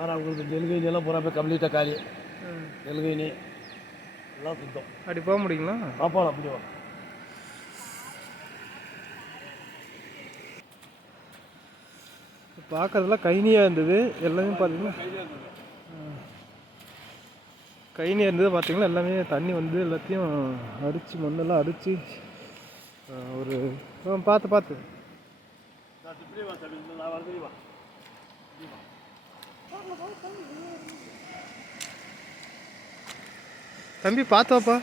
உங்களுக்கு நெல்கைனி எல்லாம் பூரா போய் கம்ப்ளீட்டாக காலி. நெல்கைனி எல்லாம் சுத்தம். அப்படி போக முடியுங்களா? பாப்பாலாம் அப்படி வா. பார்க்கறதுலாம் கைனியாக இருந்தது எல்லாமே பார்த்தீங்கன்னா கைனியாக இருந்தது பார்த்தீங்கன்னா எல்லாமே தண்ணி வந்து எல்லாத்தையும் அடித்து மண்ணெல்லாம் அடித்து ஒரு பார்த்து தம்பி பார்த்தாப்பா.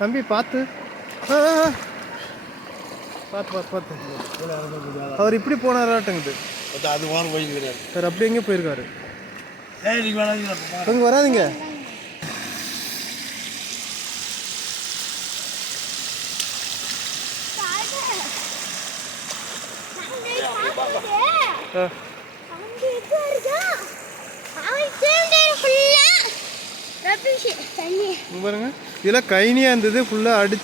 தம்பி பார்த்து அவர் இப்படி போனாராட்டுங்குது. அது வாரம் போய் கிடையாது சார். அப்படி எங்கே போயிருக்காரு? இங்கே வராதிங்க. பாருங்க இதெல்லாம் கைனியாக இருந்தது ஃபுல்லாக அடி.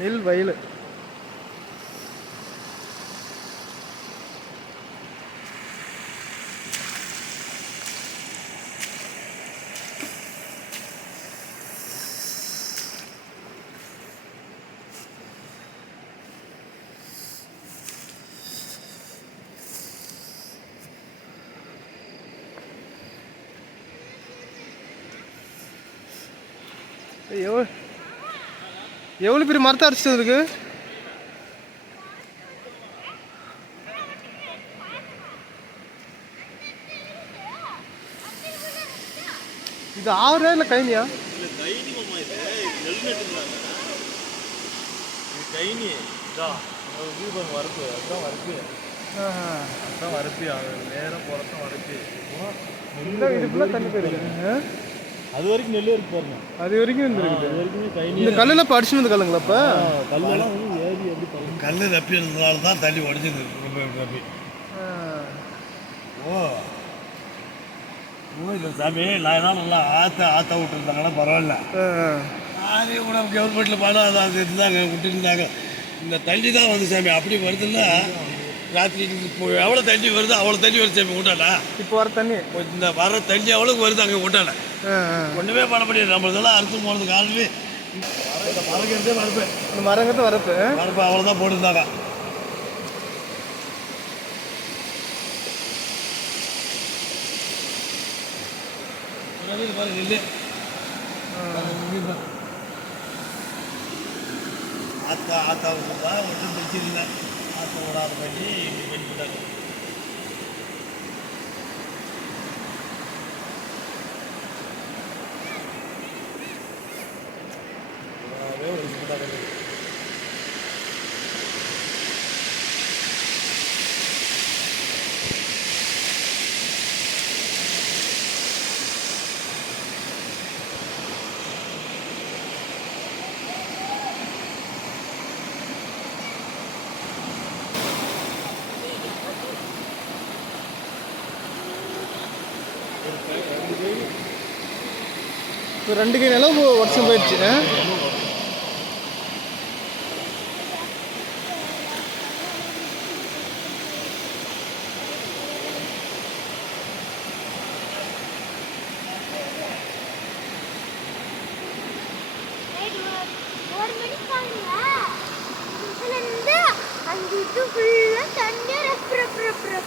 நெல் வயல் எவ்வளோ பெரிய மரத்தை அடிச்சது இருக்கு. இது ஆவரா இல்லை கைனியா? தண்ணி போயிருக்கு. அது வரைக்கும் நெல் இருக்கு பாருங்க. அது வரைக்கும் இருந்துருக்கு. அது வரைக்குமே கைனி. இந்த கல்லெல்லாம் படிச்சுனது கல்லுங்களா? இப்போ கல்லெல்லாம் வந்து ஏறி எப்படி பாருங்க. கல் ரப்பி இருந்ததுனால தான் தண்ணி உடஞ்சிது. ரப்பி இல்லை சாமி. நான் என்ன நல்லா ஆற்ற விட்டுருந்தாங்கன்னா பரவாயில்ல. அதே கூட கவர்மெண்ட்டில் பணம் அது இருந்தாங்க விட்டுருந்தாங்க. இந்த தண்ணி தான் வந்து சாமி அப்படி வருதுன்னா ராத்திரி இப்போ எவ்வளோ தண்ணி வருது அவ்வளோ தண்ணி வருது சாமி விட்டானா. இப்போ வர தண்ணி இந்த வர தண்ணி எவ்வளோக்கு வருது அங்கே விட்டான ஒன்றுமே பண்ண முடியாது. நம்மளதெல்லாம் அறுத்து போனதுக்கு ஆளுமே மரங்கிறதே வரப்பு. இந்த மரங்கிறது வரப்பு அவ்வளோதான் போட்டுருந்தாங்க. பாருங்க நெல் ஆத்தாவுக்கு தான் ஒன்றும் பிரச்சனை இல்லை. ஆற்ற விடாத பண்ணி இப்படி பண்ணிவிட்டாங்க. இப்போ 2 கை நிலம் வருஷம் போயிடுச்சு. அந்த இது ஃபுல்லாக தண்ணி ரப் ரப் ரப் ரப்